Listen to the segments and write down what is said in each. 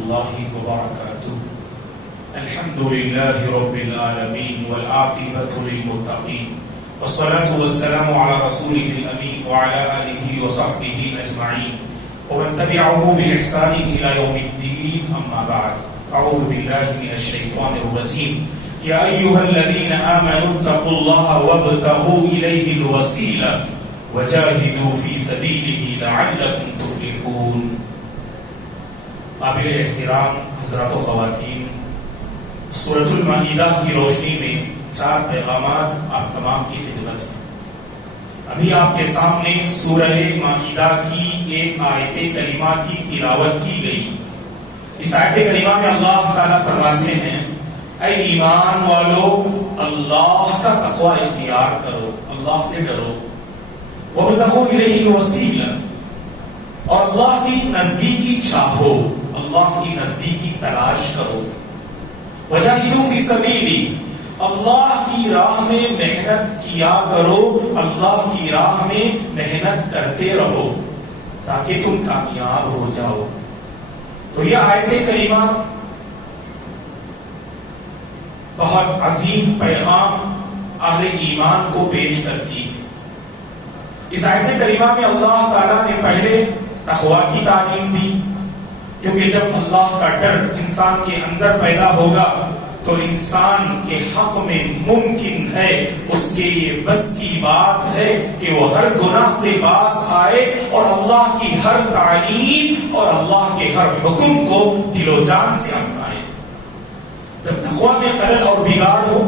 الله وبركاته. الحمد لله رب العالمين والعاقبة للمتقين والصلاة والسلام على رسوله الأمين وعلى آله وصحبه أجمعين ومن تبعه بإحسان إلى يوم الدين. أما بعد، أعوذ بالله من الشيطان الرجيم. يا أيها الذين آمنوا اتقوا الله وابتغوا إليه الوسيلة وجاهدوا في سبيله لعلكم تفلحون. قابل احترام حضرات و خواتین، سورۃ المائدہ کی روشنی میں 4 پیغامات آپ تمام کی خدمت میں. ابھی آپ کے سامنے سورہ مائدہ کی ایک آیت کریمہ کی تلاوت کی گئی. اس آیت کریمہ میں اللہ تعالیٰ فرماتے ہیں، اے ایمان والو، اللہ کا تقوی اختیار کرو، اللہ سے ڈرو، وابتغوا الیہ الوسیلہ، اور اللہ کی نزدیکی چاہو، اللہ کی نزدیکی تلاش کرو، وجاہدوا فی سبیلہ، اللہ کی راہ میں محنت کیا کرو، اللہ کی راہ میں محنت کرتے رہو تاکہ تم کامیاب ہو جاؤ. تو یہ آیت کریمہ بہت عظیم پیغام اہل ایمان کو پیش کرتی ہے. اس آیت کریمہ میں اللہ تعالیٰ نے پہلے تقوی کی تعلیم دی، کیونکہ جب اللہ کا ڈر انسان کے اندر پیدا ہوگا تو انسان کے حق میں ممکن ہے، اس کے یہ بس کی بات ہے کہ وہ ہر گناہ سے باز آئے اور اللہ کی ہر تعلیم اور اللہ کے ہر حکم کو دل و جان سے اپنائے. جب تقوی میں خلل اور بگاڑ ہو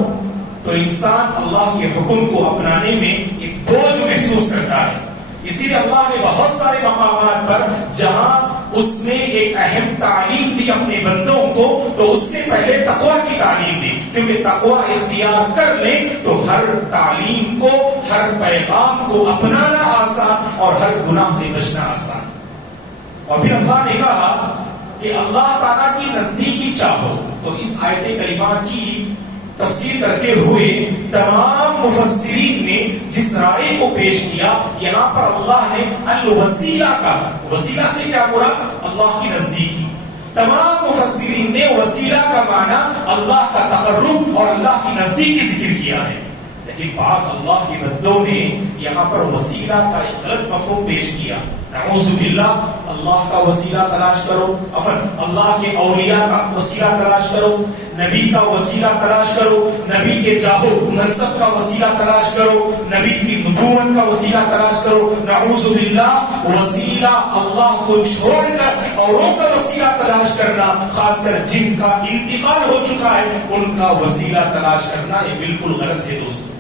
تو انسان اللہ کے حکم کو اپنانے میں ایک بوجھ محسوس کرتا ہے. اسی لیے اللہ نے بہت سارے مقامات پر جہاں اس نے ایک اہم تعلیم دی اپنے بندوں کو، تو اس سے پہلے تقوی کی تعلیم دی، کیونکہ تقوی اختیار کر لیں تو ہر تعلیم کو، ہر پیغام کو اپنانا آسان اور ہر گناہ سے بچنا آسان. اور پھر اللہ نے کہا کہ اللہ تعالیٰ کی نزدیکی چاہو. تو اس آیت کریمہ کی تفسیر کرتے ہوئے تمام مفسرین نے جس رائے کو پیش کیا، یہاں پر اللہ نے الوسیلہ کہا. وسیلہ سے کیا مراد؟ اللہ کی نزدیکی. تمام مفسرین نے وسیلہ کا معنی اللہ کا تقرب اور اللہ کی نزدیکی ذکر کیا ہے، لیکن بعض اللہ کے بندوں نے یہاں پر وسیلہ کا ایک غلط مفہوم پیش کیا. نعوذ باللہ، اللہ کا وسیلہ تلاش کرو، اللہ کے اولیاء کا وسیلہ تلاش کرو، نبی کا وسیلہ تلاش کرو، نبی کے جاہو منصب کا وسیلہ تلاش کرو، نبی کی نبوت کا وسیلہ تلاش کرو. نعوذ باللہ، وسیلہ اللہ کو چھوڑ کر اوروں کا وسیلہ تلاش کرنا، خاص کر جن کا انتقال ہو چکا ہے ان کا وسیلہ تلاش کرنا، یہ بالکل غلط ہے دوستو.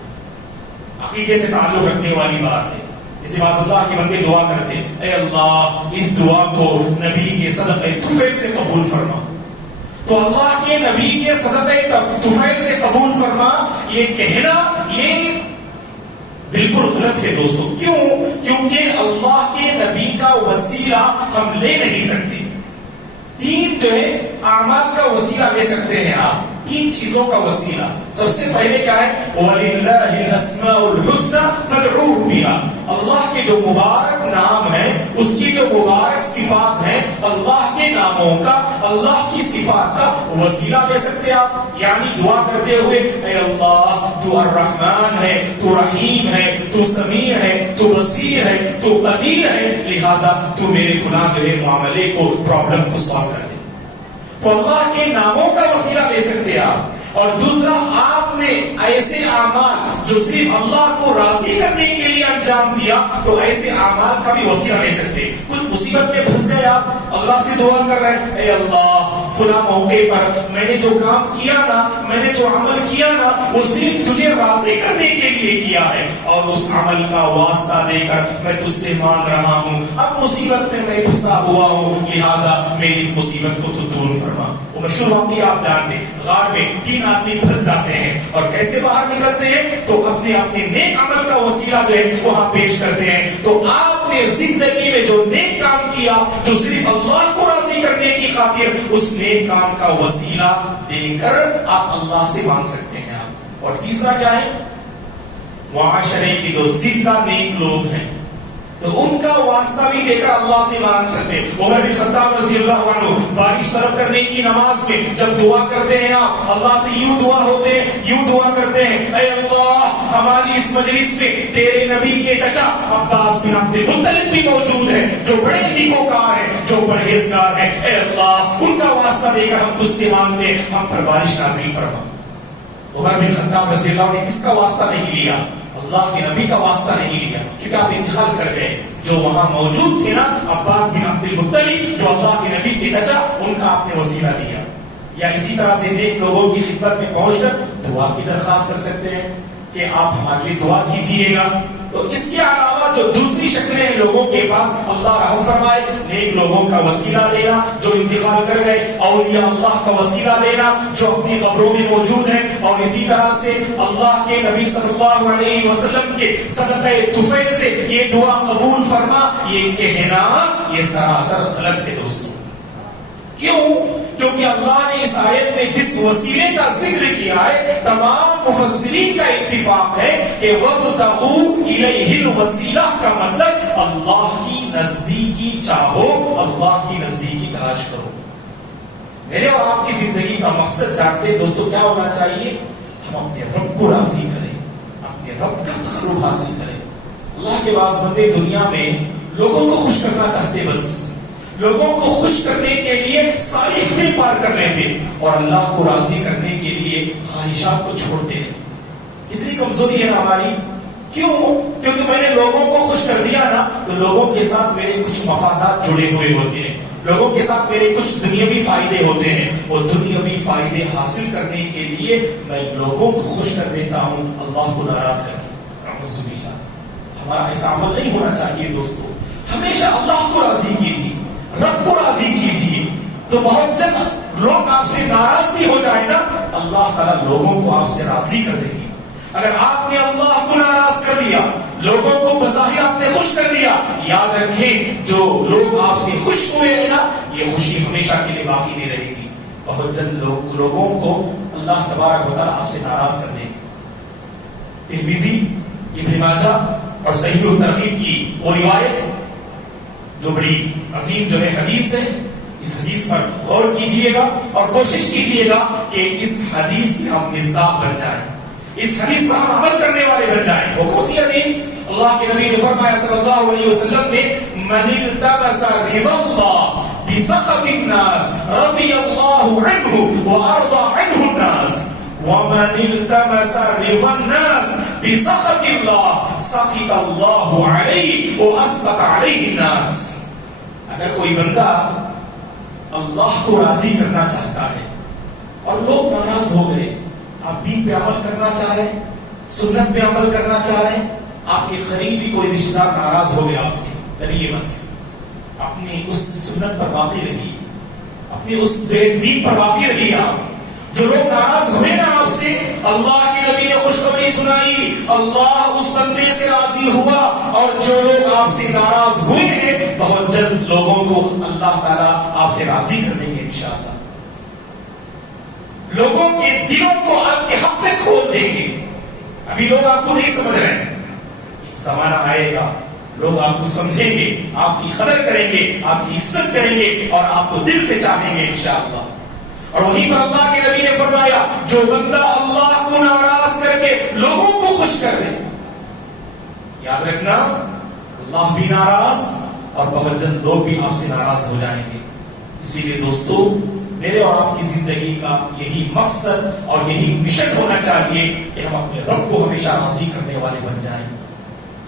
عقیدے سے تعلق رکھنے والی بات ہے. اسی بات اللہ کے بندے دعا کرتے، اے اللہ اس دعا کو نبی کے صدقہ طفیل سے قبول فرما. تو اللہ کے نبی کے صدقہ طفیل سے قبول فرما، یہ کہنا یہ بالکل غلط ہے دوستو. کیوں؟ کیونکہ اللہ کے نبی کا وسیلہ ہم لے نہیں سکتے. 3 جو ہے اعمال کا وسیلہ لے سکتے ہیں آپ، 3 چیزوں کا وسیلہ. سب سے پہلے کیا ہے؟ وَلِلَّهِ الْأَسْمَاءُ الْحُسْنَى فَادْعُوهُ بِهَا. اللہ کے جو مبارک نام ہے، اس کی جو مبارک صفات ہیں، اللہ کے ناموں کا، اللہ کی صفات کا وسیلہ لے سکتے آپ. یعنی دعا کرتے ہوئے، اے اللہ تو الرحمن ہے، تو رحیم ہے، تو سمیع ہے، تو بصیر ہے، تو قدیر ہے، لہذا تو میرے فلاں جو ہے معاملے کو، پرابلم کو سالو کر دے. تو اللہ کے ناموں کا وسیلہ لے سکتے آپ. اور دوسرا، آپ نے ایسے اعمال جو صرف اللہ کو راضی کرنے کے لیے انجام دیا، تو ایسے اعمال کا بھی وسیلہ لے سکتے. کچھ مصیبت میں پھنس گئے آپ، اللہ سے دعا کر رہے ہیں، اے اللہ فلاں موقع پر میں نے جو کام کیا نا، میں نے جو عمل کیا نا، وہ صرف تجھے راضی کرنے کے لیے کیا ہے، اور اس عمل کا واسطہ دے کر میں تجھ سے مانگ رہا ہوں. اب مصیبت میں پھنسا ہوا ہوں، لہٰذا میری اس مصیبت کو تو دور فرما. وہ مشہور واقعی آپ جانتے، غار میں 3 آدمی پھنس جاتے ہیں اور کیسے باہر نکلتے ہیں؟ تو اپنے نیک عمل کا وسیلہ جو ہے وہاں پیش کرتے ہیں. تو آپ نے زندگی میں جو نیک کام کیا، جو صرف اللہ کو راضی کرنے کی خاطر، اس نیک کام کا وسیلہ دے کر آپ اللہ سے مانگ سکتے ہیں آپ. اور تیسرا کیا ہے؟ معاشرے کی جو زندہ نیک لوگ ہیں، تو ان کا واسطہ بھی دے کر اللہ سے مانگ سکتے. عمر بن خطاب رضی اللہ عنہ بارش طلب کرنے کی نماز میں جب دعا کرتے ہیں آپ اللہ سے یوں دعا ہوتے ہیں, یوں دعا کرتے ہیں, اے اللہ ہماری اس مجلس میں تیرے نبی کے چچا عباس بن عبد المطلب بھی موجود ہیں جو بڑے نیکوکار ہیں, جو پرہیزگار ہیں, اے اللہ ان کا واسطہ دے کر ہم تجھ سے مانگتے ہیں ہم پر بارش نازل فرما. عمر بن خطاب رضی اللہ عنہ نے کس کا واسطہ نہیں لیا؟ اللہ کے نبی کا واسطہ نہیں لیا, کیونکہ آپ انتقال کر گئے. جو وہاں موجود تھے نا عباس بن عبد المطلب جو اللہ کے نبی کے چچا, ان کا آپ نے وسیلہ لیا. یا اسی طرح سے نیک لوگوں کی خدمت میں پہنچ کر دعا کی درخواست کر سکتے ہیں کہ آپ ہمارے لیے دعا کیجئے گا. تو اس کے علاوہ جو دوسری شکلیں ہیں لوگوں کے پاس, اللہ رحم فرمائے, نیک لوگوں کا وسیلہ لینا جو انتقال کر گئے, اولیاء اللہ کا وسیلہ لینا جو اپنی قبروں میں موجود ہیں, اور اسی طرح سے اللہ کے نبی صلی اللہ علیہ وسلم کے صدقہ طفیل سے یہ دعا قبول فرما, یہ کہنا یہ سراسر غلط ہے دوستوں. کیوں؟ کیونکہ اللہ نے اس آیت میں جس وسیلے کا ذکر کیا ہے تمام مفسرین کا اتفاق ہے کہ وَابْتَغُوا إِلَيْهِ الْوَسِيلَةَ کا مطلب اللہ کی نزدیکی چاہو, اللہ کی نزدیکی تلاش کرو. میرے اور آپ کی زندگی کا مقصد جانتے دوستوں کیا ہونا چاہیے؟ ہم اپنے رب کو راضی کریں, اپنے رب کا تقرب حاصل کریں. اللہ کے بعض بندے دنیا میں لوگوں کو خوش کرنا چاہتے, بس لوگوں کو خوش کرنے کے لیے ساری حدیں پار کر لیتے اور اللہ کو راضی کرنے کے لیے خواہشات کو چھوڑتے نہیں. کتنی کمزوری ہے نا ہماری. کیوں؟ کیونکہ میں نے لوگوں کو خوش کر دیا نا تو لوگوں کے ساتھ میرے کچھ مفادات جڑے ہوئے ہوتے ہیں, لوگوں کے ساتھ میرے کچھ دنیاوی فائدے ہوتے ہیں. وہ دنیاوی فائدے حاصل کرنے کے لیے میں لوگوں کو خوش کر دیتا ہوں, اللہ کو ناراض کر کے. اعوذ باللہ. ہمارا ایسا عمل نہیں ہونا چاہیے دوستوں. ہمیشہ اللہ کو راضی کیجیے, رب کو راضی کیجیے, تو بہت جلد لوگ آپ سے ناراض بھی ہو جائے نا, اللہ تعالیٰ لوگوں کو آپ سے راضی کر دیں گے. اگر آپ نے اللہ کو ناراض کر دیا, لوگوں کو بظاہر آپ نے خوش کر دیا, یاد رکھیں جو لوگ آپ سے خوش ہوئے ہیں نا یہ خوشی ہمیشہ کے لیے باقی نہیں رہے گی. بہت جلد لوگوں کو اللہ تبارک و تعالیٰ آپ سے ناراض کر دیں گے. ترمذی, ابن ماجہ اور صحیح الترغیب کی وہ روایت جو بڑی عظیم جو ہے حدیث ہے, اس حدیث پر غور کیجئے گا اور کوشش کیجئے گا کہ اس حدیث میں ہم مصداق بن جائیں, اس حدیث پر ہم عمل کرنے والے بن جائیں. وہ کون سی حدیث؟ اللہ کے نبی نے فرمایا صلی اللہ علیہ وسلم نے, من التمس رضا اللہ بسخط الناس رضی اللہ عنہ وارضى عنہ الناس ومن التمس رضا الناس بسخط اللہ سخط اللہ علیہ واسخط علیہ الناس. اگر کوئی بندہ اللہ کو راضی کرنا چاہتا ہے اور لوگ ناراض ہو گئے, آپ دین پہ عمل کرنا چاہ رہے ہیں, سنت پہ عمل کرنا چاہ رہے ہیں, آپ کے قریبی کوئی رشتہ دار ناراض ہو گیا آپ سے, ڈریے مت, اپنی اس سنت پر باقی رہیے, اپنی اس دین پر باقی رہیے. آپ جو لوگ ناراض ہوئے نا آپ سے, اللہ کے نبی نے خوشخبری سنائی, اللہ اس بندے سے راضی ہوا, اور جو لوگ آپ سے ناراض ہوئے ہیں بہت جلد لوگوں کو اللہ تعالیٰ آپ سے راضی کر دیں گے انشاءاللہ. لوگوں کے دلوں کو آپ کے حق میں کھول دیں گے. ابھی لوگ آپ کو نہیں سمجھ رہے ہیں, ایک زمانہ آئے گا لوگ آپ کو سمجھیں گے, آپ کی قدر کریں گے, آپ کی عزت کریں گے اور آپ کو دل سے چاہیں گے انشاءاللہ. اور وہیں پر اللہ کے نبی نے فرمایا جو بندہ اللہ کو ناراض کر کے لوگوں کو خوش کر دے, یاد رکھنا اللہ بھی ناراض اور بہت جلد لوگ بھی آپ سے ناراض ہو جائیں گے. اسی لیے دوستو میرے اور آپ کی زندگی کا یہی مقصد اور یہی مشن ہونا چاہیے کہ ہم اپنے رب کو ہمیشہ راضی کرنے والے بن جائیں,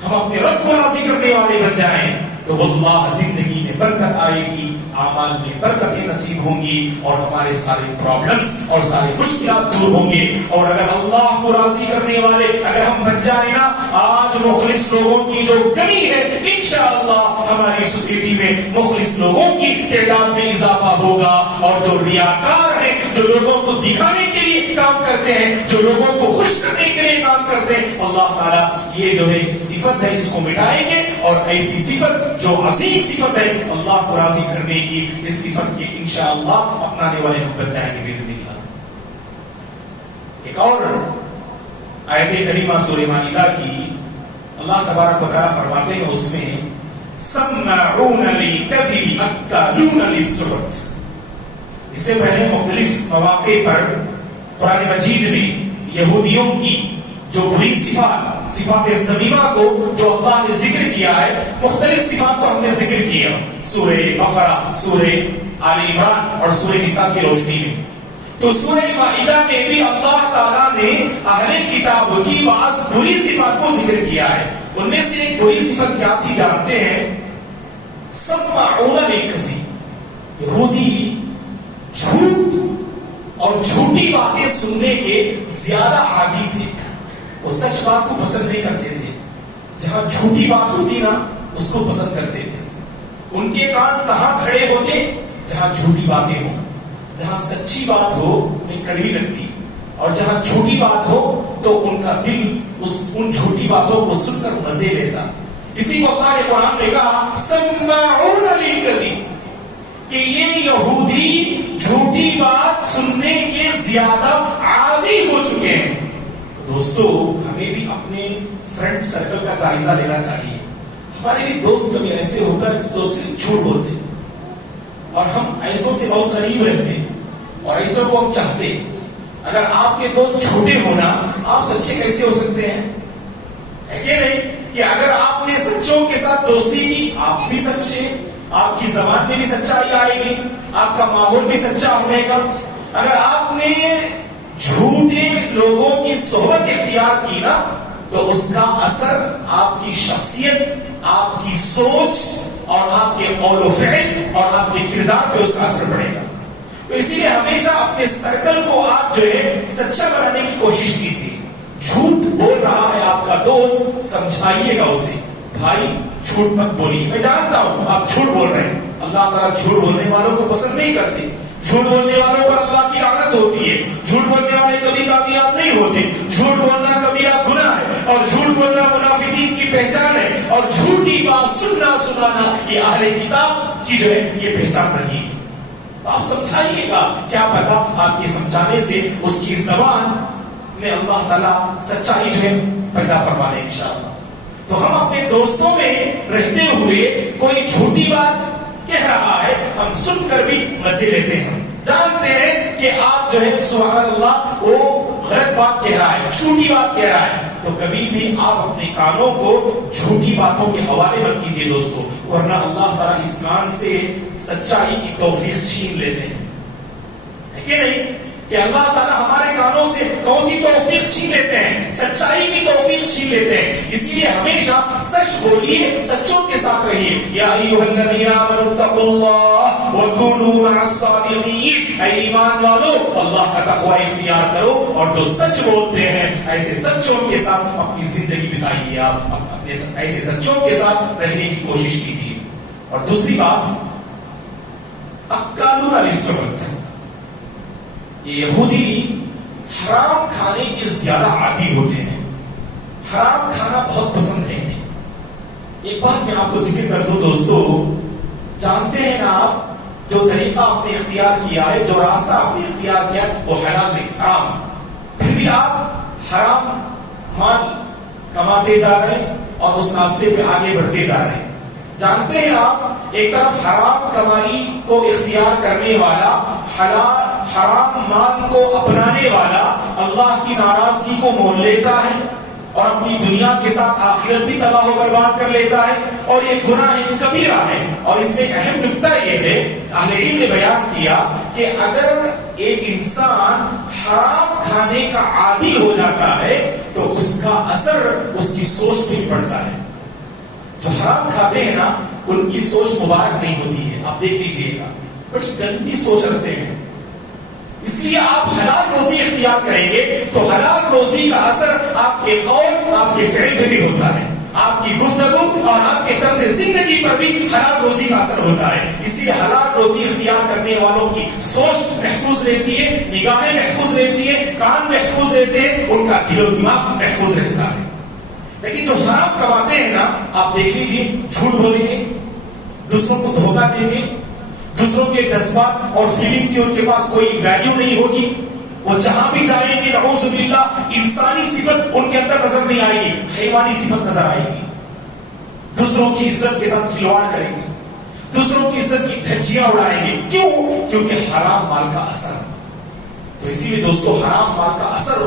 ہم اپنے رب کو راضی کرنے والے بن جائیں, تو واللہ زندگی میں برکت آئے گی, اعمال میں برکتیں نصیب ہوں گی اور ہمارے سارے پرابلمز اور سارے مشکلات دور ہوں گے. اور اگر اللہ کو راضی کرنے والے اگر ہم بن جائیں نا, آج مخلص لوگوں کی جو کمی ہے انشاءاللہ ہماری سوسائٹی میں مخلص لوگوں کی تعداد میں اضافہ ہوگا. اور جو ریاکار ہیں, جو لوگوں کو دکھانے کے لیے کام کرتے ہیں, جو لوگوں کو خوش کرنے کے لیے کام کرتے ہیں, اللہ تعالیٰ یہ جو ہے صفت ہے اس کو مٹائیں گے, اور ایسی صفت جو عظیم صفت ہے اللہ کو راضی کرنے کی, اس صفت کے انشاءاللہ اپنانے والے ہم بن جائیں گے باذن اللہ. ایک اور آیت کریمہ سورہ مائدہ کی اللہ تبارک و تعالیٰ فرماتے ہیں اس میں سماعون للکذب اکالون للسحت. اس سے پہلے مختلف مواقع پر قرآن مجید میں یہودیوں کی جو بری صفات ذمیمہ کو جو اللہ نے ذکر کیا ہے، مختلف صفات کو ہم نے ذکر کیا سورہ بقرہ، سورہ آل عمران اور سورہ نساء کی روشنی میں. تو سورہ مائدہ میں بھی اللہ تعالیٰ نے اہل کتاب کی بعض بری صفات کو ذکر کیا ہے. ان میں سے ایک بری صفت کیا تھی جانتے ہیں؟ سماعون للکذب. یہودی جھوٹ اور جھوٹی باتیں سننے کے زیادہ عادی تھے. وہ سچ بات کو پسند نہیں کرتے تھے. جہاں جھوٹی بات ہوتی نا اس کو پسند کرتے تھے. ان کے کان کہاں کھڑے ہوتے؟ جہاں جھوٹی باتیں ہوں. جہاں سچی بات ہو انہیں کڑوی لگتی، اور جہاں جھوٹی بات ہو تو ان کا دل ان جھوٹی باتوں کو سن کر مزے لیتا. اسی کو اللہ نے قرآن میں کہا سماعون للکذب، کہ یہ یہودی جھوٹی بات سننے کے زیادہ عادی ہو چکے ہیں. دوستو، ہمیں بھی اپنے فرینڈ سرکل کا جائزہ لینا چاہیے. ہمارے بھی دوست کبھی ایسے ہوتا ہے جس دوست سے جھوٹ بولتے ہیں، اور ہم ایسوں سے بہت قریب رہتے ہیں اور ایسوں کو ہم چاہتے ہیں. اگر آپ کے دوست چھوٹے ہونا، آپ سچے کیسے ہو سکتے ہیں؟ ہے کہ نہیں؟ کہ اگر آپ نے سچوں کے ساتھ دوستی کی، آپ بھی سچے، آپ کی زبان میں بھی سچائی آئے گی، آپ کا ماحول بھی سچا ہونے گا. اگر آپ نے جھوٹے لوگوں کی صحبت اختیار کی نا تو اس کا اثر آپ کی شخصیت، آپ کی سوچ اور آپ کے قول و فعل اور آپ کے کردار پہ اس کا اثر پڑے گا. تو اسی لیے ہمیشہ اپنے سرکل کو آپ جو ہے سچا بنانے کی کوشش کی تھی. جھوٹ بول رہا ہے آپ کا دوست، سمجھائیے گا اسے، بھائی جھوٹ مت بولیے. میں جانتا ہوں آپ جھوٹ بول رہے ہیں. اللہ تعالیٰ جھوٹ بولنے والوں کو پسند نہیں کرتے. جھوٹ بولنے والوں پر اللہ کی لعنت ہوتی ہے. جھوٹ بولنے والے کبھی کامیاب نہیں ہوتے. جھوٹ بولنا کبیرہ گناہ ہے، اور جھوٹ بولنا منافقین کی پہچان ہے. اور جھوٹی بات سنانا یہ اہل کتاب کی جو ہے یہ پہچان رہی ہے. تو آپ سمجھائیے گا، کیا پتا آپ کے سمجھانے سے اس کی زبان میں اللہ تعالیٰ سچائی جو ہے پیدا فرما دے انشاءاللہ. تو ہم اپنے دوستوں میں رہتے ہوئے کوئی جھوٹی بات کہہ رہا ہے، ہم سن کر بھی مزے لیتے ہیں. جانتے ہیں کہ آپ جو ہے سبحان اللہ وہ غلط بات کہہ رہا ہے، جھوٹی بات کہہ رہا ہے. تو کبھی بھی آپ اپنے کانوں کو جھوٹی باتوں کے حوالے مت کیجیے دوستو، ورنہ اللہ تعالیٰ اس کان سے سچائی کی توفیق چھین لیتے ہیں. ہے کہ نہیں؟ کہ اللہ تعالیٰ ہمارے کانوں سے کون سی توفیق چھین لیتے ہیں؟ سچائی کی توفیق چھین لیتے ہیں. اس لیے ہمیشہ سچ بولیے، سچوں کے ساتھ رہیے. یا ایھا الذین آمنوا اتقوا اللہ وکونوا مع الصادقین. اے ایمان والو، اللہ کا تقوی اختیار کرو اور جو سچ بولتے ہیں ایسے سچوں کے ساتھ اپنی زندگی بتائیے. آپ اپنے ایسے سچوں کے ساتھ رہنے کی کوشش کیجیے. اور دوسری بات، اکالون للسحت. یہ یہودی حرام کھانے کے زیادہ عادی ہوتے ہیں. حرام کھانا بہت پسند ہے انہیں. ایک بات میں آپ کو ذکر کر دوں دوستو، جانتے ہیں نا آپ جو طریقہ آپ نے اختیار کیا ہے، جو راستہ آپ نے اختیار کیا ہے وہ حلال نہیں، حرام. پھر بھی آپ حرام مال کماتے جا رہے ہیں اور اس راستے پہ آگے بڑھتے جا رہے ہیں. جانتے ہیں آپ ایک طرف حرام کمائی کو اختیار کرنے والا، حرام مال کو اپنانے والا اللہ کی ناراضگی کو مول لیتا ہے اور اپنی دنیا کے ساتھ آخرت بھی تباہ و برباد کر لیتا ہے، اور یہ گناہ کبیرہ ہے. اور اس میں ایک اہم نکتہ یہ ہے، اہل علم نے بیان کیا کہ اگر ایک انسان حرام کھانے کا عادی ہو جاتا ہے تو اس کا اثر اس کی سوچ پہ پڑتا ہے. جو حرام کھاتے ہیں نا ان کی سوچ مبارک نہیں ہوتی ہے. آپ دیکھ لیجئے گا، بڑی گندی سوچ رکھتے ہیں. اس لیے آپ حلال روزی اختیار کریں گے تو حلال روزی کا اثر آپ کے قول، آپ کے فعل پہ بھی ہوتا ہے. آپ کی گفتگو اور آپ کے طرز زندگی پر بھی حلال روزی کا اثر ہوتا ہے. اسی لیے حلال روزی اختیار کرنے والوں کی سوچ محفوظ رہتی ہے، نگاہیں محفوظ رہتی ہے، کان محفوظ رہتے ہیں، ان کا دل و دماغ محفوظ رہتا ہے. لیکن جو حرام کماتے ہیں نا، آپ دیکھ لیجیے، جھوٹ بولیں گے، دوسروں کو دھوکہ دیں گے، دوسروں کے جذبات اور فیلنگ کی ان کے پاس کوئی ویلیو نہیں ہوگی. وہ جہاں بھی جائیں گے نعوذ باللہ انسانی صفت ان کے اندر نظر نہیں آئے گی، حیوانی صفت نظر آئے گی. دوسروں کی عزت کے ساتھ کھلواڑ کریں گے، دوسروں کی عزت کی دھجیاں اڑائیں گے. کیوں؟ کیونکہ حرام مال کا اثر. تو اسی لیے دوستو حرام مال کا اثر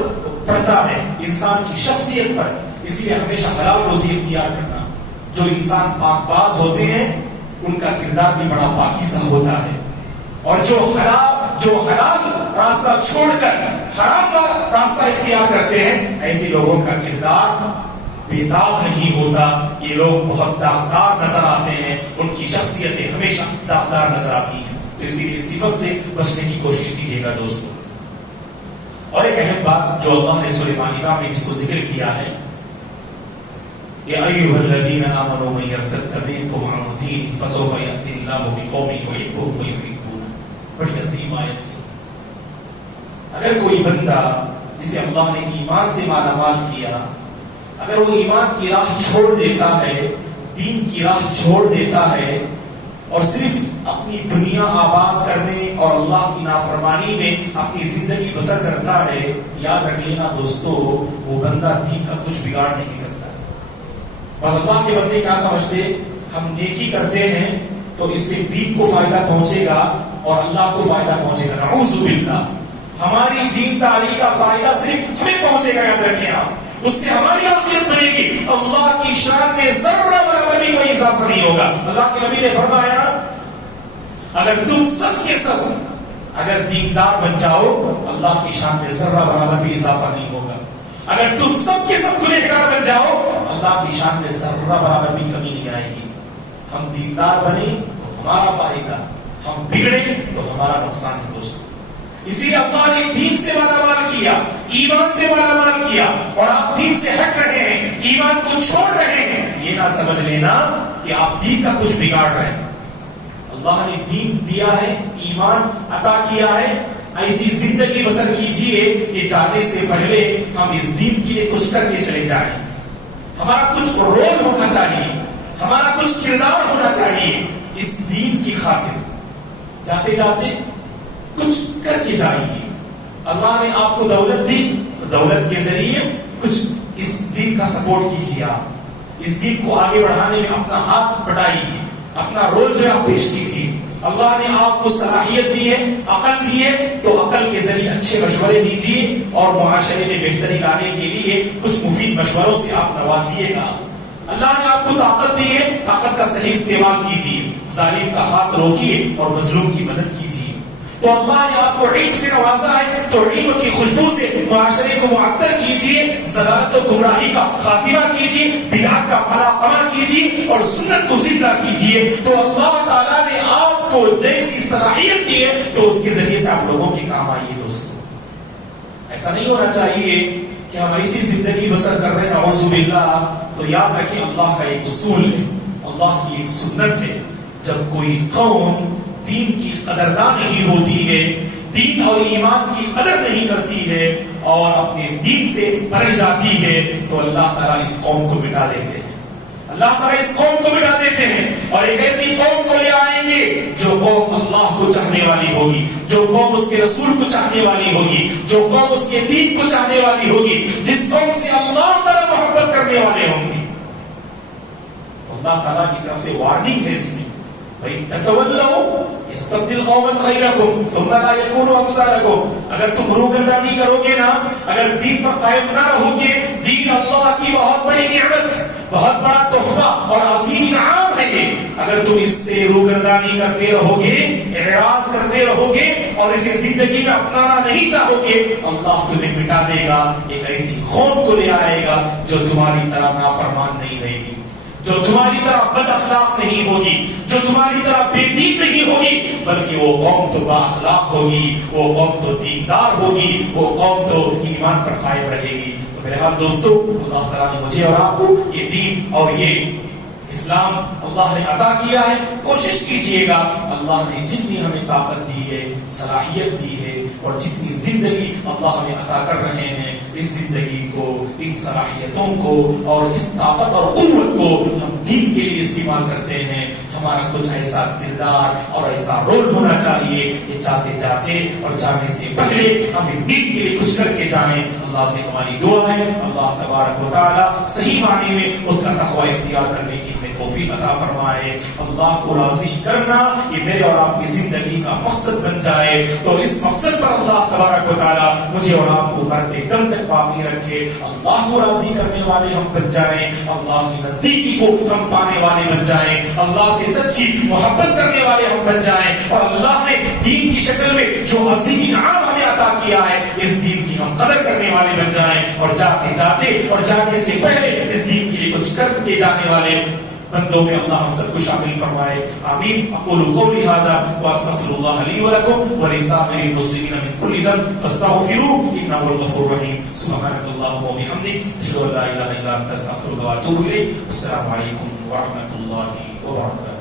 پڑتا ہے انسان کی شخصیت پر. اسی لیے ہمیشہ حلال روزی اختیار کرنا. جو انسان پاک باز ہوتے ہیں ان کا کردار بھی بڑا پاکیزہ ہوتا ہے، اور جو حلال راستہ چھوڑ کر حرام راستہ اختیار کرتے ہیں ایسے لوگوں کا کردار بے داغ نہیں ہوتا. یہ لوگ بہت داغدار نظر آتے ہیں، ان کی شخصیتیں ہمیشہ داغدار نظر آتی ہیں. تو اسی لیے صفت سے بچنے کی کوشش کیجیے گا دوستو. اور ایک اہم بات جو اللہ نے سورہ مائدہ میں جس کو ذکر کیا ہے، یا ایھا الذین آمنوا من یرتد منکم عن دینہ فسوف یأتی اللہ بقوم یحبهم ویحبونہ. بڑی عظیم آیت ہے. اگر کوئی بندہ جسے اللہ نے ایمان سے مالا مال کیا، اگر وہ ایمان کی راہ چھوڑ دیتا ہے، دین کی راہ چھوڑ دیتا ہے، اور صرف اپنی دنیا آباد کرنے اور اللہ کی نافرمانی میں اپنی زندگی بسر کرتا ہے، یاد رکھ لینا دوستو وہ بندہ دین کا کچھ بگاڑ نہیں سکتا. اور اللہ کے بندے کیا سمجھتے، ہم نیکی کرتے ہیں تو اس سے دین کو فائدہ پہنچے گا اور اللہ کو فائدہ پہنچے گا. نعوذ باللہ. ہماری دین داری کا فائدہ صرف ہمیں پہنچے گا، یاد رکھیں آپ. اس سے ہماری عاقبت بنے گی، اللہ کی شان میں ذرہ برابر بھی کوئی اضافہ نہیں ہوگا. اللہ کے نبی نے فرمایا اگر تم سب کے سب اگر دیندار بن جاؤ اللہ کی شان میں ذرہ برابر بھی اضافہ نہیں ہوگا. اگر تم سب کے سب گنہگار بن جاؤ اللہ کی شان میں ذرہ برابر بھی کمی نہیں آئے گی. ہم دیندار بنے تو ہمارا فائدہ، ہم بگڑے تو ہمارا نقصان ہے دوستو. اسی لیے اللہ نے دین سے مالا مال کیا، ایمان سے مالا مال کیا، اور آپ دین سے ہٹ رہے ہیں، ایمان کو چھوڑ رہے ہیں. یہ نہ سمجھ لینا کہ آپ دین کا کچھ بگاڑ رہے ہیں. اللہ نے دین دیا ہے، ایمان عطا کیا ہے، ایسی زندگی بسر کیجئے کہ جانے سے پہلے ہم اس دین کے لیے کچھ کر کے چلے جائیں. ہمارا کچھ رول ہونا چاہیے، ہمارا کچھ کردار ہونا چاہیے اس دین کی خاطر. جاتے جاتے کچھ کر کے جائیے. اللہ نے آپ کو دولت دی تو دولت کے ذریعے کچھ اس دین کا سپورٹ کیجیے. آپ اس دین کو آگے بڑھانے میں اپنا ہاتھ بٹائیے، اپنا رول جو ہے آپ پیش کیجیے. اللہ نے آپ کو صلاحیت دی ہے، عقل دی ہے، تو عقل کے ذریعے اچھے مشورے دیجیے اور معاشرے میں بہتری لانے کے لیے کچھ مفید مشوروں سے آپ نوازیے گا. اللہ نے آپ کو طاقت دی ہے، طاقت کا صحیح استعمال کیجیے، ظالم کا ہاتھ روکیے اور مظلوم کی مدد کیجیے. تو اللہ نے آپ کو علم سے نوازا ہے تو علم کی خوشبو سے معاشرے کو معطر کیجیے، ضلالت و گمراہی کا خاتمہ کیجیے، بدعت کا قلعہ کیجیے اور سنت کو زندہ کیجیے. تو اللہ تعالیٰ نے آپ کو جیسی صلاحیت دی ہے تو اس کے ذریعے سے آپ لوگوں کے کام آئیے. دوستو ایسا نہیں ہونا چاہیے کہ ہم ایسی زندگی بسر کر رہے ہیں نعوذ باللہ. تو یاد رکھیں اللہ کا ایک اصول ہے، اللہ کی ایک سنت ہے. جب کوئی قوم دین کی قدردان نہیں ہوتی ہے، دین اور ایمان کی قدر نہیں کرتی ہے اور اپنے دین سے پرے جاتی ہے تو اللہ تعالیٰ اس قوم کو مٹا دیتے ہیں. اللہ تعالیٰ اس قوم کو مٹا دیتے ہیں اور ایک ایسی قوم کو لے آئیں گے جو قوم اللہ کو چاہنے والی ہوگی، جو قوم اس کے رسول کو چاہنے والی ہوگی، جو قوم اس کے دین کو چاہنے والی ہوگی، جس قوم سے اللہ تعالیٰ محبت کرنے والے ہوں گے. تو اللہ تعالیٰ کی طرف سے وارننگ ہے اس میں، بھائی تتولوا یستبدل قوما غیرکم ثم لا یکونوا امثالکم. اگر تم روگردانی کرو گے نا، اگر دین پر قائم نہ رہو گے، دین اللہ کی بہت بڑی نعمت، بہت بڑا تحفہ اور عظیم انعام ہے یہ. اگر تم اس سے روگردانی کرتے رہو گے، اعراض کرتے رہو گے اور اسے زندگی میں اپنانا نہیں چاہو گے، اللہ تمہیں مٹا دے گا. ایک ایسی قوم کو لے آئے گا جو تمہاری طرح نافرمان نہیں رہے گی، جو تمہاری طرح بد اخلاق نہیں ہوگی، جو تمہاری طرح بے دین نہیں ہوگی، بلکہ وہ قوم تو با اخلاق ہوگی، وہ قوم تو دیندار ہوگی، وہ قوم تو ایمان پر قائم رہے گی. تو میرے حال دوستو اللہ تعالیٰ نے مجھے اور آپ کو یہ دین اور یہ اسلام اللہ نے عطا کیا ہے. کوشش کیجئے گا، اللہ نے جتنی ہمیں طاقت دی ہے، صلاحیت دی ہے اور جتنی زندگی اللہ ہمیں عطا کر رہے ہیں، اس زندگی کو، ان صلاحیتوں کو اور اس طاقت اور قوت کو ہم دین کے لیے استعمال کرتے ہیں. ہمارا کچھ ایسا کردار اور ایسا رول ہونا چاہیے کہ جاتے جاتے اور جانے سے پہلے ہم اس دین کے لیے کچھ کر کے جائیں. اللہ سے ہماری دعا ہے اللہ تبارک و تعالی صحیح معنی میں اس کا تقوی اختیار کرنے کی ہمیں توفیق عطا فرمائے. اللہ کو راضی کرنا یہ میرے اور آپ کی زندگی کا مقصد بن جائے تو اس مقصد پر اللہ تبارک و تعالیٰ مجھے اور آپ کو مرتے دم تک باقی رکھے. اللہ کو راضی کرنے والے ہم بن جائیں, اللہ کی نزدیکی کو ہم پانے والے بن جائیں, اللہ سے سچی محبت کرنے والے ہم بن جائیں, اور اللہ نے دین کی شکل میں جو عظیم انعام ہمیں عطا کیا ہے اس دین کی ہم قدر کرنے والے بن جائیں, اور جاتے جاتے اور جانے سے پہلے اس دین کے لیے کچھ کر کے جانے والے بندوں میں اللہ ہم سب کو شامل فرمائے. آمین. اقول قولی ھذا واستغفر اللہ لی ولکم ولسائر المسلمین من کل ذنب فاستغفروه انه هو الغفور الرحیم. سبحانک اللہم وبحمدک اشہد ان لا الہ الا انت استغفرک واتوب الیک. السلام علیکم ورحمۃ اللہ وبرکاتہ.